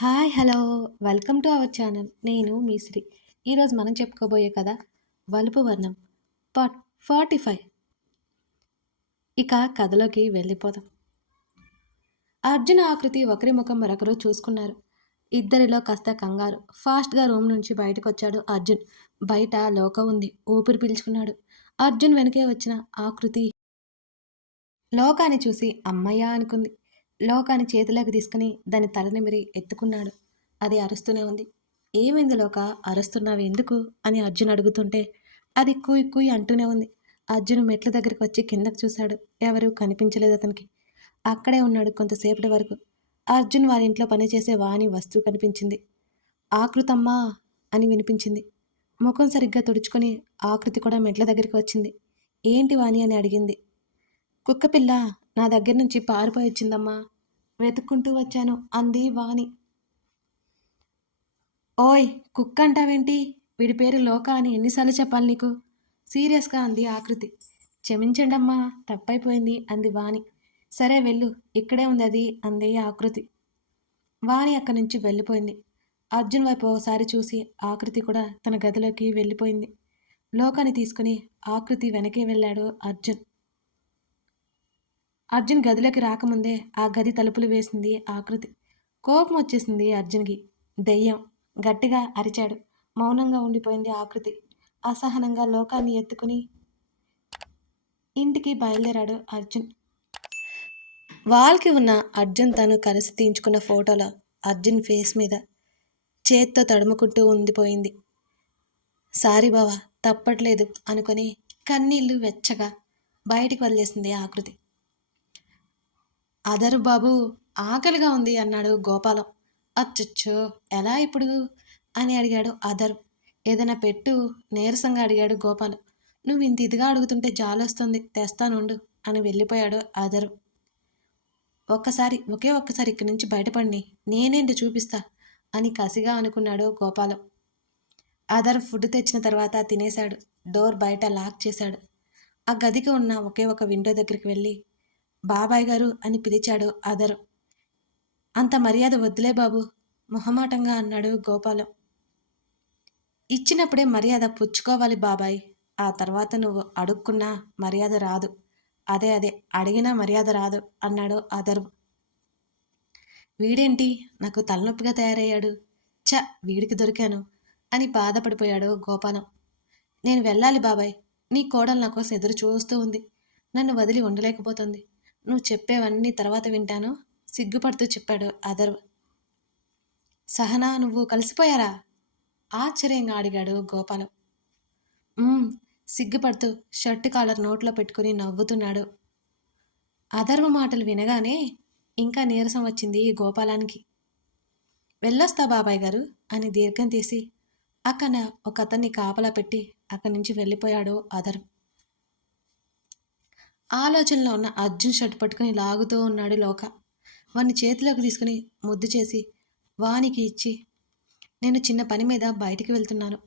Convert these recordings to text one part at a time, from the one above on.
Hi! Hello! Welcome to our channel. నేను మీ శ్రీ. ఈరోజు మనం చెప్పుకోబోయే కదా 'వలుపు వర్ణం' పార్ట్ 45. ఇక కథలోకి వెళ్ళిపోదాం. అర్జున్, ఆకృతి ఒకరి ముఖం మరొకరు చూసుకున్నారు. ఇద్దరిలో కాస్త కంగారు. ఫాస్ట్‌గా రూమ్ నుంచి బయటకొచ్చాడు అర్జున్. బయట లోక ఉంది. ఊపిరి పీల్చుకున్నాడు. అర్జున్ వెనకే వచ్చిన ఆకృతి లోకాన్ని చూసి అమ్మయ్య అనుకుంది. లోకాన్ని చేతిలోకి తీసుకుని దాని తలనిమిరి ఎత్తుకున్నాడు. అది అరుస్తూనే ఉంది. ఏమైంది లోక అరుస్తున్నావు ఎందుకు అని అర్జున్ అడుగుతుంటే అది కూయి కూయి అంటూనే ఉంది. అర్జున్ మెట్ల దగ్గరికి వచ్చి కిందకు చూశాడు. ఎవరూ కనిపించలేదు అతనికి. అక్కడే ఉన్నాడు కొంతసేపటి వరకు. అర్జున్ వారి ఇంట్లో పనిచేసే వాణి వస్తువు కనిపించింది. ఆకృతమ్మా అని వినిపించింది. ముఖం సరిగ్గా తుడుచుకొని ఆకృతి కూడా మెట్ల దగ్గరికి వచ్చింది. ఏంటి వాణి అని అడిగింది. కుక్కపిల్ల నా దగ్గర నుంచి పారిపోయి వచ్చిందమ్మా వెతుక్కుంటూ వచ్చాను. అంది వాణి. ఓయ్ కుక్క అంటావేంటి వీడి పేరు లోక అని ఎన్నిసార్లు చెప్పాలి నీకు? సీరియస్గా అంది ఆకృతి. క్షమించండమ్మా తప్పైపోయింది అంది వాణి. సరే వెళ్ళు ఇక్కడే ఉంది అది అంది ఆకృతి. వాణి అక్కడి నుంచి వెళ్ళిపోయింది. అర్జున్ వైపు ఒకసారి చూసి ఆకృతి కూడా తన గదిలోకి వెళ్ళిపోయింది. లోకాన్ని తీసుకుని ఆకృతి వెనకే వెళ్ళాడు అర్జున్. అర్జున్ గదిలోకి రాకముందే ఆ గది తలుపులు వేసింది ఆకృతి. కోపం వచ్చేసింది అర్జున్కి. దెయ్యం. గట్టిగా అరిచాడు. మౌనంగా ఉండిపోయింది ఆకృతి. అసహనంగా లోకాన్ని ఎత్తుకుని ఇంటికి బయలుదేరాడు అర్జున్. వాల్కి ఉన్న అర్జున్ తను కలిసి తీయించుకున్న ఫోటోలో అర్జున్ ఫేస్ మీద చేత్తో తడుముకుంటూ ఉండిపోయింది. సారీ బావా తప్పట్లేదు అనుకొని కన్నీళ్ళు వెచ్చగా బయటికి వదిలేసింది ఆకృతి. అదరు బాబు ఆకలిగా ఉంది అన్నాడు గోపాలం. అచ్చచ్చో ఎలా ఇప్పుడు? అని అడిగాడు అదరు. ఏదైనా పెట్టు నీరసంగా అడిగాడు గోపాలం. నువ్వు ఇంత ఇదిగా అడుగుతుంటే జాలొస్తుంది తెస్తానుండు అని వెళ్ళిపోయాడు అదరు. ఒక్కసారి ఒకే ఒక్కసారి ఇక్కడి నుంచి బయటపడిని నేనేంటి చూపిస్తా అని కసిగా అనుకున్నాడు గోపాలం. అదర్ ఫుడ్ తెచ్చిన తర్వాత తినేశాడు డోర్ బయట లాక్ చేశాడు. ఆ గదికి ఉన్న ఒకే ఒక విండో దగ్గరికి వెళ్ళి బాబాయ్ గారు అని పిలిచాడు అదరు అంత మర్యాద వద్దులే బాబు మొహమాటంగా అన్నాడు గోపాలం. ఇచ్చినప్పుడే మర్యాద పుచ్చుకోవాలి బాబాయ్ ఆ తర్వాత నువ్వు అడుక్కున్నా మర్యాద రాదు. అదే అదే అడిగినా మర్యాద రాదు అన్నాడు అదరు వీడేంటి నాకు తలనొప్పిగా తయారయ్యాడు? చ వీడికి దొరికాను అని బాధపడిపోయాడు గోపాలం. నేను వెళ్ళాలి బాబాయ్ నీ కోడలు నా కోసం ఎదురు చూస్తూ ఉంది. నన్ను వదిలి ఉండలేకపోతుంది. నువ్వు చెప్పేవన్నీ తర్వాత వింటాను. సిగ్గుపడుతూ చెప్పాడు అదర్వ్ సహనా నువ్వు కలిసిపోయారా? ఆశ్చర్యంగా అడిగాడు గోపాలం. సిగ్గుపడుతూ షర్ట్ కాలర్ నోట్లో పెట్టుకుని నవ్వుతున్నాడు. అధర్వ మాటలు వినగానే ఇంకా నీరసం వచ్చింది గోపాలానికి. వెళ్ళొస్తా బాబాయ్ గారు అని దీర్ఘం తీసి అక్కడ ఒక అతన్ని కాపలా పెట్టి అక్కడి నుంచి వెళ్ళిపోయాడు అధర్వ్. ఆలోచనలో ఉన్న అర్జున్ షర్ట్ పట్టుకుని లాగుతూ ఉన్నాడు లోక. వాడిని చేతిలోకి తీసుకుని ముద్దు చేసి వానికి ఇచ్చి నేను చిన్న పని మీద బయటికి వెళ్తున్నాను.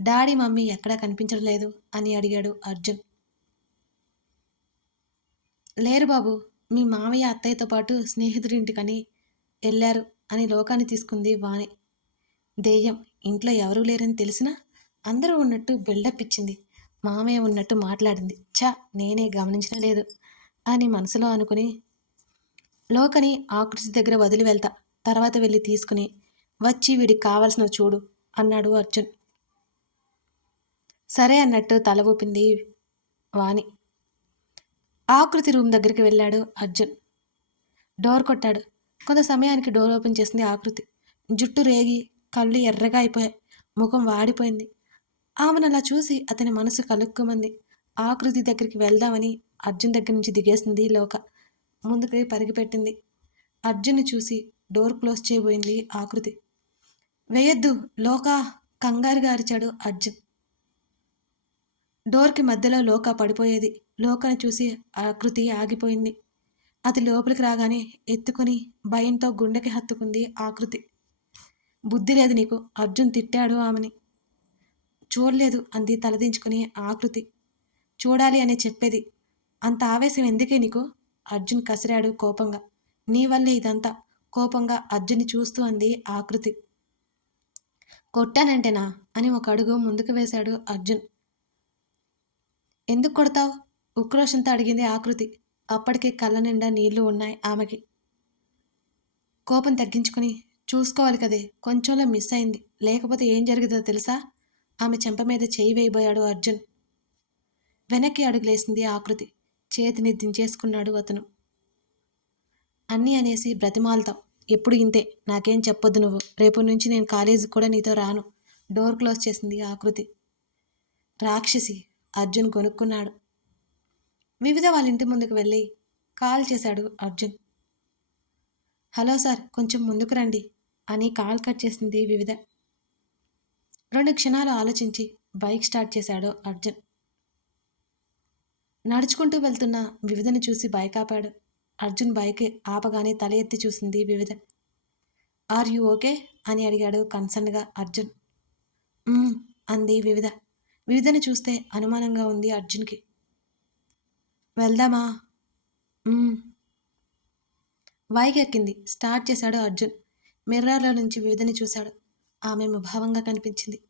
డాడీ మమ్మీ ఎక్కడా కనిపించడం లేదు అని అడిగాడు అర్జున్. లేరు బాబు మీ మామయ్య అత్తయ్యతో పాటు స్నేహితుడింటికని వెళ్ళారు అని లోకాన్ని తీసుకుంది వాణి. దెయ్యం ఇంట్లో ఎవరూ లేరని తెలిసినా అందరూ ఉన్నట్టు బిల్డప్ ఇచ్చింది. మామయ్య ఉన్నట్టు మాట్లాడింది. చ నేనే గమనించడం లేదు అని మనసులో అనుకుని లోకని ఆకృతి దగ్గర వదిలి వెళ్తా తర్వాత వెళ్ళి తీసుకుని వచ్చి వీడికి కావాల్సిన చూడు అన్నాడు అర్జున్. సరే అన్నట్టు తల ఊపింది వాణి. ఆకృతి రూమ్ దగ్గరికి వెళ్ళాడు అర్జున్. డోర్ కొట్టాడు. కొంత సమయానికి డోర్ ఓపెన్ చేసింది ఆకృతి జుట్టు రేగి కళ్ళు ఎర్రగా అయిపోయాయి. ముఖం వాడిపోయింది. ఆమెను అలా చూసి అతని మనసు కలుక్కుమంది. ఆకృతి దగ్గరికి వెళ్దామని అర్జున్ దగ్గర నుంచి దిగేసింది లోక. ముందుకు పరిగిపెట్టింది. అర్జున్ని చూసి డోర్ క్లోజ్ చేయబోయింది ఆకృతి. వేయద్దు లోక కంగారుగా అరిచాడు అర్జున్. డోర్కి మధ్యలో లోక పడిపోయేది. లోకను చూసి ఆకృతి ఆగిపోయింది. అది లోపలికి రాగానే ఎత్తుకుని భయంతో గుండెకి హత్తుకుంది ఆకృతి. బుద్ధి లేదు నీకు. అర్జున్ తిట్టాడు ఆమెని. చూడలేదు అంది తలదించుకుని ఆకృతి చూడాలి అని చెప్పేది. అంత ఆవేశం ఎందుకే నీకు? అర్జున్ కసిరాడు కోపంగా. నీ వల్లే ఇదంతా. కోపంగా అర్జున్ని చూస్తూ అంది ఆకృతి కొట్టానంటేనా? అని ఒక అడుగు ముందుకు వేశాడు అర్జున్. ఎందుకు కొడతావు? ఉక్రోషంతో అడిగింది ఆకృతి అప్పటికే కళ్ళ నిండా నీళ్ళు ఉన్నాయి ఆమెకి. కోపం తగ్గించుకొని చూసుకోవాలి కదే. కొంచెంలో మిస్ అయింది. లేకపోతే ఏం జరిగిందో తెలుసా? ఆమె చెంప మీద చేయి వేయబోయాడు అర్జున్. వెనక్కి అడుగులేసింది ఆకృతి. చేతిని దించేసుకున్నాడు అతను. అన్నీ అనేసి బ్రతిమాలతాం. ఎప్పుడు ఇంతే. నాకేం చెప్పొద్దు నువ్వు. రేపు నుంచి నేను కాలేజీకి కూడా నీతో రాను. డోర్ క్లోజ్ చేసింది ఆకృతి. రాక్షసి! అర్జున్ కొనుక్కున్నాడు వివిధ వాళ్ళ ఇంటి ముందుకు వెళ్ళి కాల్ చేశాడు అర్జున్. హలో సార్ కొంచెం ముందుకు రండి అని కాల్ కట్ చేసింది వివిధ. రెండు క్షణాలు ఆలోచించి బైక్ స్టార్ట్ చేశాడు అర్జున్. నడుచుకుంటూ వెళ్తున్న వివిధని చూసి బైక్ ఆపాడు. అర్జున్ బైక్ ఆపగానే తల ఎత్తి చూసింది వివిధ. Are you okay? అని అడిగాడు కన్సర్న్గా అర్జున్. అంది వివిధ. వివిధని చూస్తే అనుమానంగా ఉంది అర్జున్కి. వెళ్దామా? "మ్మ్." బైక్ ఎక్కింది. స్టార్ట్ చేశాడు అర్జున్. మిర్రర్లో నుంచి వివిధని చూశాడు. ఆమె ముభావంగా కనిపించింది.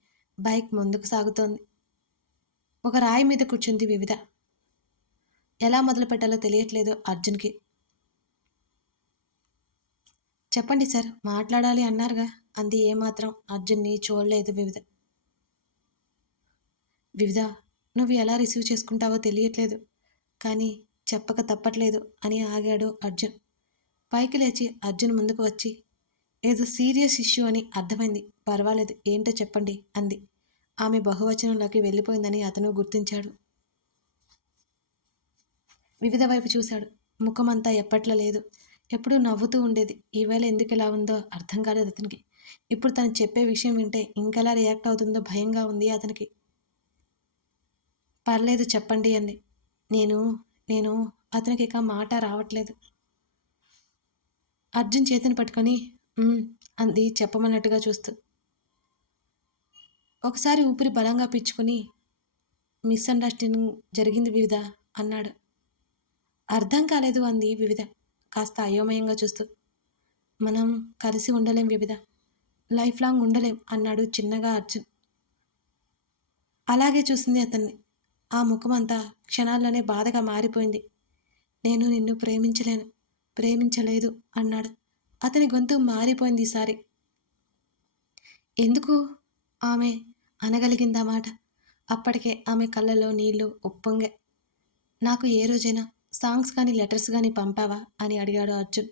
బైక్ ముందుకు సాగుతోంది. ఒక రాయి మీద కూర్చుంది వివిధ. ఎలా మొదలు పెట్టాలో తెలియట్లేదు అర్జున్కి. చెప్పండి సార్ మాట్లాడాలి అన్నారుగా అంది ఏమాత్రం అర్జున్ని చూడలేదు వివిధ. వివిధ నువ్వు ఎలా రిసీవ్ చేసుకుంటావో తెలియట్లేదు కానీ చెప్పక తప్పట్లేదు అని ఆగాడు అర్జున్. పైకి లేచి అర్జున్ ముందుకు వచ్చి ఏదో సీరియస్ ఇష్యూ అని అర్థమైంది. పర్వాలేదు ఏంటో చెప్పండి అంది. ఆమె బహువచనంలోకి వెళ్ళిపోయిందని అతను గుర్తించాడు. వివిధ వైపు చూశాడు. ముఖమంతా ఎప్పట్లో లేదు. ఎప్పుడూ నవ్వుతూ ఉండేది. ఈవేళ ఎందుకు ఇలా ఉందో అర్థం కాలేదు అతనికి. ఇప్పుడు తను చెప్పే విషయం వింటే ఇంకెలా రియాక్ట్ అవుతుందో భయంగా ఉంది అతనికి. పర్లేదు చెప్పండి అంది. నేను నేను అతనికి ఇక మాట రావట్లేదు. అర్జున్ చేతిని పట్టుకొని అంది చెప్పమన్నట్టుగా చూస్తూ. ఒకసారి ఊపిరి బలంగా పీల్చుకొని మిస్అండర్స్టాండింగ్ జరిగింది వివిధ అన్నాడు. అర్థం కాలేదు అంది వివిధ కాస్త అయోమయంగా చూస్తూ. మనం కలిసి ఉండలేం వివిధ. లైఫ్ లాంగ్ ఉండలేం అన్నాడు చిన్నగా అర్జున్. అలాగే చూసింది అతన్ని. ఆ ముఖమంతా క్షణాల్లోనే బాధగా మారిపోయింది. నేను నిన్ను ప్రేమించలేను ప్రేమించలేదు అన్నాడు. అతని గొంతు మారిపోయింది ఈసారి. ఎందుకు? ఆమె అనగలిగిందా మాట? అప్పటికే ఆమె కళ్ళలో నీళ్ళు ఉప్పొంగే. నాకు ఏ రోజైనా సాంగ్స్ కానీ లెటర్స్ కానీ పంపావా? అని అడిగాడు అర్జున్.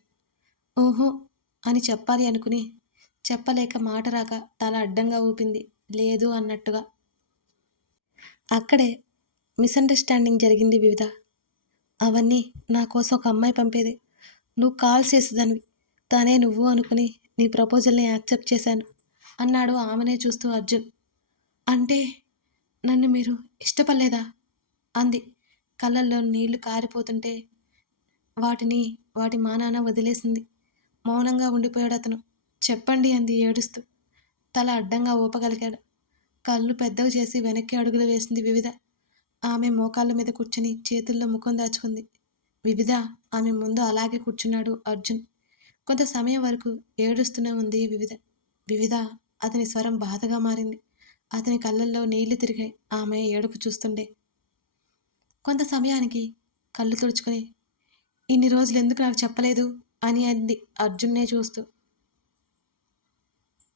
ఓహో! అని చెప్పాలి అనుకుని చెప్పలేక మాట రాక తల అడ్డంగా ఊపింది. లేదు అన్నట్టుగా. అక్కడే మిస్అండర్స్టాండింగ్ జరిగింది వివిధ. అవన్నీ నా కోసం ఒక అమ్మాయి పంపేది. నువ్వు కాల్ చేసేదానివి. తనే నువ్వు అనుకుని నీ ప్రపోజల్ని యాక్సెప్ట్ చేశాను. అన్నాడు ఆమెనే చూస్తూ అర్జున్. అంటే నన్ను మీరు ఇష్టపడలేదా? అంది. కళ్ళల్లో నీళ్ళు కారిపోతుంటే వాటిని వాటి మానాన వదిలేసింది. మౌనంగా ఉండిపోయాడు అతను. చెప్పండి అంది ఏడుస్తూ. తల అడ్డంగా ఊపగలిగాడు. కళ్ళు పెద్దవి చేసి వెనక్కి అడుగులు వేసింది వివిధ. ఆమె మోకాళ్ళ మీద కూర్చుని చేతుల్లో ముఖం దాచుకుంది. వివిధ ఆమె ముందు అలాగే కూర్చున్నాడు అర్జున్. కొంత సమయం వరకు ఏడుస్తూనే ఉంది వివిధ. వివిధ అతని స్వరం బాధగా మారింది. అతని కళ్ళల్లో నీళ్ళు తిరిగాయి. ఆమె ఏడుపు చూస్తుండే కొంత సమయానికి కళ్ళు తుడుచుకొని ఇన్ని రోజులు ఎందుకు నాకు చెప్పలేదు? అని అంది అర్జున్నే చూస్తూ.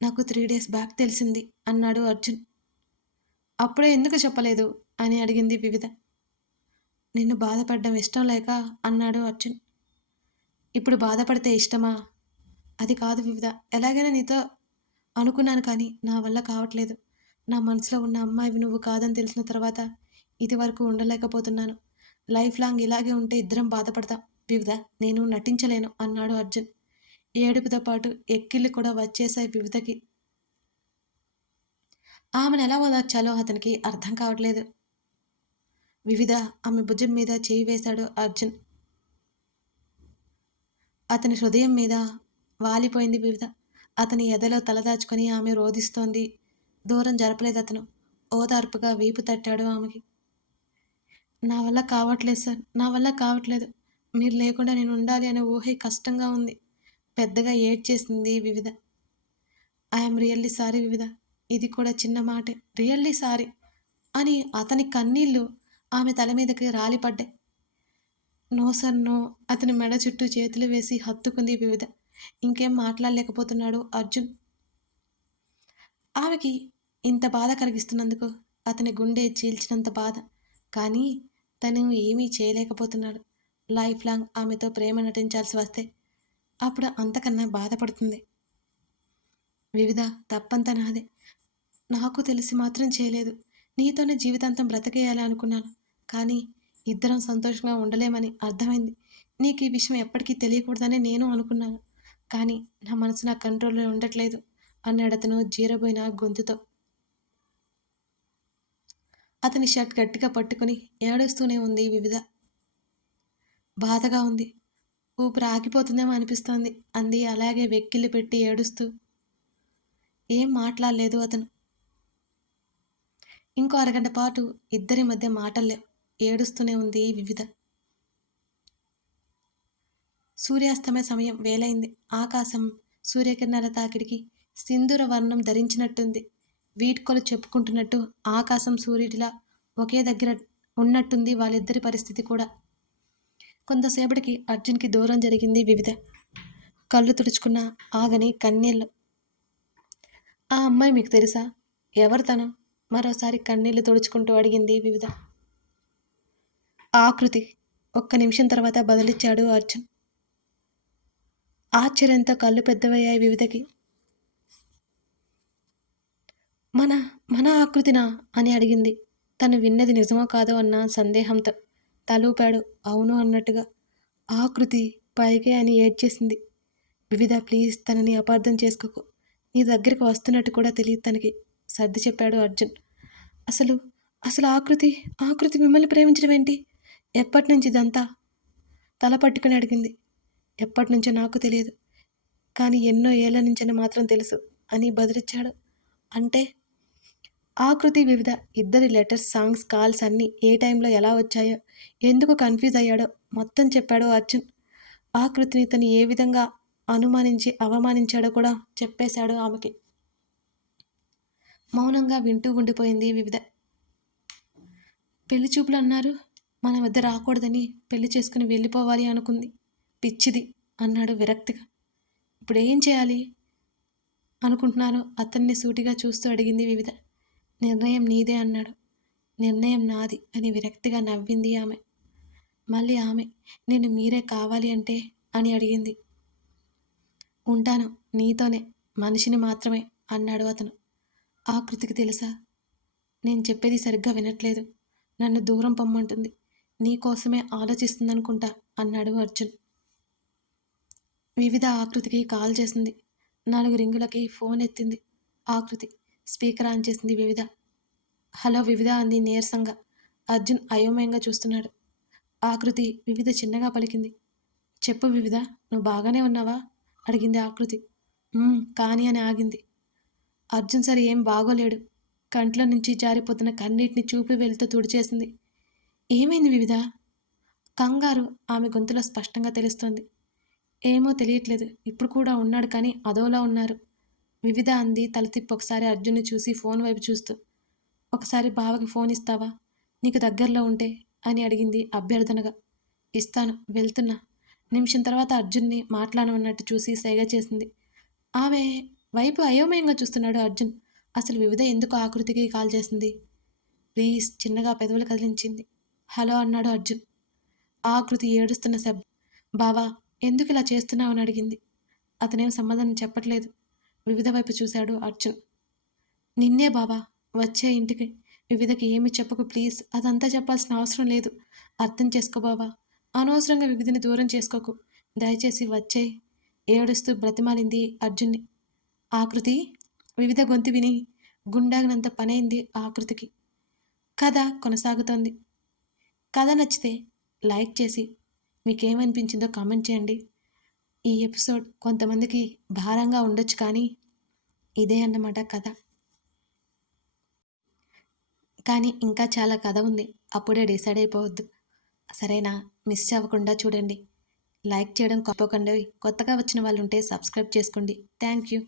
నాకు త్రీ డేస్ బ్యాక్ తెలిసింది అన్నాడు అర్జున్. అప్పుడే ఎందుకు చెప్పలేదు? అని అడిగింది వివిధ. నిన్ను బాధపడడం ఇష్టం లేక అన్నాడు అర్జున్. ఇప్పుడు బాధపడితే ఇష్టమా? అది కాదు వివిధ. ఎలాగైనా నీతో అనుకున్నాను కానీ నా వల్ల కావట్లేదు. నా మనసులో ఉన్న అమ్మాయివి నువ్వు కాదని తెలిసిన తర్వాత ఇది వరకు ఉండలేకపోతున్నాను. లైఫ్ లాంగ్ ఇలాగే ఉంటే ఇద్దరం బాధపడతాం. వివిధ నేను నటించలేను అన్నాడు అర్జున్. ఏడుపుతో పాటు ఎక్కిళ్ళు కూడా వచ్చేసాయి వివిధకి. ఆమెను ఎలా ఓదార్చాలో అతనికి అర్థం కావట్లేదు. వివిధ ఆమె భుజం మీద చేయి వేశాడు అర్జున్. అతని హృదయం మీద వాలిపోయింది వివిధ. అతని ఎదలో తలదాచుకొని ఆమె రోధిస్తోంది. దూరం జరపలేదు అతను. ఓదార్పుగా వీపు తట్టాడు ఆమెకి. నా వల్ల కావట్లేదు సార్. నా వల్ల కావట్లేదు. మీరు లేకుండా నేను ఉండాలి అనే ఊహే కష్టంగా ఉంది. పెద్దగా ఏడ్చేసింది వివిధ. ఐఎమ్ రియల్లీ సారీ వివిధ. ఇది కూడా చిన్న మాటే. రియల్లీ సారీ అని అతని కన్నీళ్ళు ఆమె తల మీదకి రాలిపడ్డాయి. నో సార్ నో అతని మెడ చుట్టూ చేతులు వేసి హత్తుకుంది వివిధ. ఇంకేం మాట్లాడలేకపోతున్నాడు అర్జున్. ఆమెకి ఇంత బాధ కలిగిస్తున్నందుకు అతని గుండె చీల్చినంత బాధ. కానీ తను ఏమీ చేయలేకపోతున్నాడు. లైఫ్ లాంగ్ ఆమెతో ప్రేమ నటించాల్సి వస్తే అప్పుడు అంతకన్నా బాధపడుతుంది. వివిధ తప్పంత నాదే. నాకు తెలిసి మాత్రం చేయలేదు. నీతోనే జీవితాంతం బ్రతకేయాలి అనుకున్నాను. కానీ ఇద్దరం సంతోషంగా ఉండలేమని అర్థమైంది. నీకు ఈ విషయం ఎప్పటికీ తెలియకూడదని నేను అనుకున్నాను. కానీ నా మనసు నా కంట్రోల్లో ఉండట్లేదు అన్నాడు అతను జీరబోయిన గొంతుతో. అతని షర్ట్ గట్టిగా పట్టుకుని ఏడుస్తూనే ఉంది వివిధ. బాధగా ఉంది. ఊపిరి ఆగిపోతుందేమో అనిపిస్తోంది. అంది. అలాగే వెక్కిళ్ళు పెట్టి ఏడుస్తూ. ఏం మాట్లాడలేదు అతను. ఇంకో అరగంట పాటు ఇద్దరి మధ్య మాటలే ఏడుస్తూనే ఉంది వివిధ. సూర్యాస్తమయ సమయం వేలైంది. ఆకాశం సూర్యకిరణాల తాకిడికి సింధూర వర్ణం ధరించినట్టుంది. వీడ్కోలు చెప్పుకుంటున్నట్టు ఆకాశం సూర్యుడిలా ఒకే దగ్గర ఉన్నట్టుంది వాళ్ళిద్దరి పరిస్థితి కూడా. కొంతసేపటికి అర్జున్కి దూరం జరిగింది వివిధ. కళ్ళు తుడుచుకున్న ఆగని కన్నీళ్ళు. ఆ అమ్మాయి మీకు తెలుసా? ఎవరు తను? మరోసారి కన్నీళ్ళు తుడుచుకుంటూ అడిగింది వివిధ. ఆకృతి ఒక్క నిమిషం తర్వాత బదులిచ్చాడు అర్జున్. ఆశ్చర్యంతో కళ్ళు పెద్దవయ్యాయి వివిధకి. మన మన ఆకృతినా? అని అడిగింది. తను విన్నది నిజమో కాదో అన్న సందేహంతో. తలూపాడు. అవును అన్నట్టుగా. ఆకృతి పైకే అని ఏడ్చేసింది. వివిధ ప్లీజ్ తనని అపార్థం చేసుకోకు. నీ దగ్గరికి వస్తున్నట్టు కూడా తెలియదు తనకి. సర్ది చెప్పాడు అర్జున్. అసలు అసలు ఆకృతి ఆకృతి మిమ్మల్ని ప్రేమించడం ఏంటి? ఎప్పటి నుంచి ఇదంతా? తల పట్టుకుని అడిగింది. ఎప్పటి నుంచో నాకు తెలియదు. కానీ ఎన్నో ఏళ్ళ నుంచని మాత్రం తెలుసు అని బదిలిచ్చాడు. అంటే? ఆకృతి వివిధ ఇద్దరి లెటర్స్ సాంగ్స్ కాల్స్ అన్నీ ఏ టైంలో ఎలా వచ్చాయో ఎందుకు కన్ఫ్యూజ్ అయ్యాడో మొత్తం చెప్పాడో అర్జున్. ఆకృతిని తను ఏ విధంగా అనుమానించి అవమానించాడో కూడా చెప్పేశాడు ఆమెకి. మౌనంగా వింటూ ఉండిపోయింది వివిధ. పెళ్ళి చూపులు అన్నారు మన వద్ద రాకూడదని పెళ్ళి చేసుకుని వెళ్ళిపోవాలి అనుకుంది. పిచ్చిది అన్నాడు విరక్తిగా. ఇప్పుడు ఏం చేయాలి? అనుకుంటున్నాను అతన్ని సూటిగా చూస్తూ అడిగింది వివిధ. నిర్ణయం నీదే అన్నాడు. నిర్ణయం నాది అని విరక్తిగా నవ్వింది ఆమె. మళ్ళీ ఆమె నేను మీరే కావాలి అంటే? అని అడిగింది. ఉంటాను నీతోనే మనిషిని మాత్రమే అన్నాడు అతను. ఆకృతికి తెలుసా? నేను చెప్పేది సరిగ్గా వినట్లేదు. నన్ను దూరం పొమ్మంటుంది. నీకోసమే ఆలోచిస్తుందనుకుంటా అన్నాడు అర్జున్. వివిధ ఆకృతికి కాల్ చేసింది. నాలుగు రింగులకి ఫోన్ ఎత్తింది ఆకృతి స్పీకర్ ఆన్ చేసింది వివిధ. హలో వివిధ అంది నీరసంగా. అర్జున్ అయోమయంగా చూస్తున్నాడు. ఆకృతి వివిధ చిన్నగా పలికింది. చెప్పు వివిధ నువ్వు బాగానే ఉన్నావా? అడిగింది ఆకృతి కానీ అని ఆగింది. అర్జున్ సరే ఏం బాగోలేడు. కంట్లో నుంచి జారిపోతున్న కన్నీటిని చూపి వెళ్తూ తుడిచేసింది. ఏమైంది వివిధ? కంగారు ఆమె గొంతులో స్పష్టంగా తెలుస్తోంది. ఏమో తెలియట్లేదు. ఇప్పుడు కూడా ఉన్నాడు కానీ అదోలా ఉన్నారు. వివిధ అంది తల తిప్పి ఒకసారి అర్జున్ని చూసి ఫోన్ వైపు చూస్తూ ఒకసారి బావకి ఫోన్ ఇస్తావా? నీకు దగ్గరలో ఉంటే? అని అడిగింది అభ్యర్థనగా. ఇస్తాను వెళ్తున్నా. నిమిషం తర్వాత అర్జున్ని మాట్లాడమన్నట్టు చూసి సైగ చేసింది. ఆమె వైపు అయోమయంగా చూస్తున్నాడు అర్జున్. అసలు వివిధ ఎందుకు ఆకృతికి కాల్ చేసింది? ప్లీజ్ చిన్నగా పెదవులు కదిలించింది. హలో అన్నాడు అర్జున్. ఆకృతి ఏడుస్తున్న శబ్దం బావా ఎందుకు ఇలా చేస్తున్నావు? అని అడిగింది. అతనేం సమాధానం చెప్పట్లేదు. వివిధ వైపు చూశాడు అర్జున్. నిన్నే బావా వచ్చే ఇంటికి. వివిధకి ఏమి చెప్పకు ప్లీజ్. అదంతా చెప్పాల్సిన అవసరం లేదు. అర్థం చేసుకో బావా. అనవసరంగా వివిధని దూరం చేసుకోకు. దయచేసి వచ్చే. ఏడుస్తూ బ్రతిమాలింది అర్జున్ని. ఆకృతి వివిధ గొంతు విని గుండాగినంత పనైంది ఆకృతికి కథ కొనసాగుతోంది. కథ నచ్చితే లైక్ చేసి మీకేమనిపించిందో కామెంట్ చేయండి. ఈ ఎపిసోడ్ కొంతమందికి భారంగా ఉండొచ్చు కానీ ఇదే అన్నమాట కథ. కానీ ఇంకా చాలా కథ ఉంది. అప్పుడే డిసైడ్ అయిపోవద్దు. సరేనా? మిస్ అవ్వకుండా చూడండి. లైక్ చేయడం కొప్పకండి కొత్తగా వచ్చిన వాళ్ళు ఉంటే సబ్స్క్రైబ్ చేసుకోండి. Thank you.